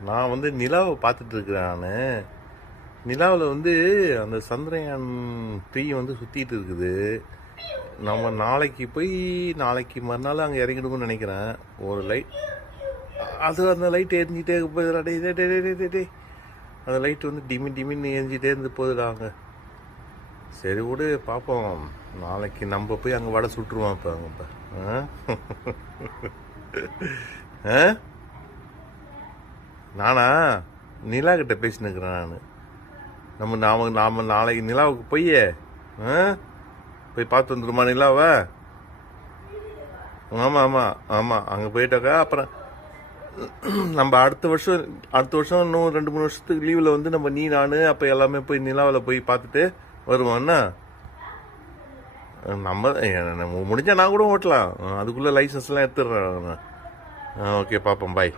நான் வந்து நிலாவை பார்த்துட்ருக்குறேன் நான். நிலாவில் வந்து அந்த சந்திரயான் த்ரீ வந்து சுற்றிட்டு இருக்குது. நம்ம நாளைக்கு போய் நாளைக்கு மறுநாள் அங்கே இறங்கிடுவோம்னு நினைக்கிறேன். ஒரு லைட் அது அந்த லைட் எரிஞ்சிட்டே போகுதுடா. டே டே டே டே டே டே அந்த லைட் வந்து டிமி டிமின்னு எரிஞ்சிட்டே இருந்து போகுதுடா அங்கே. சரி விடு பார்ப்போம் நாளைக்கு நம்ம போய் அங்கே வடை சுட்டுருவோம் இப்போ அங்கே இப்போ ஆ? நானா நிலா கிட்ட பேசினுக்கிறேன் நான். நம்ம நாம நாம நாளைக்கு நிலாவுக்கு போய் ஆ? போய் பார்த்து வந்துருமா நிலாவை? ஆமாம் ஆமாம் ஆமாம் அங்கே போயிட்டாக்கா அப்புறம் நம்ம அடுத்த வருஷம் அடுத்த வருஷம் இன்னும் ரெண்டு மூணு வருஷத்துக்கு லீவில் வந்து நம்ம நீ நான் அப்போ எல்லாமே போய் நிலாவில் போய் பார்த்துட்டு வருவோம்னா நம்ம நம்ம முடிஞ்சால் நான் கூட ஓட்டலாம். அதுக்குள்ளே லைசன்ஸ்லாம் எடுத்துடுறேன் ஓகே பார்ப்போம். பாய்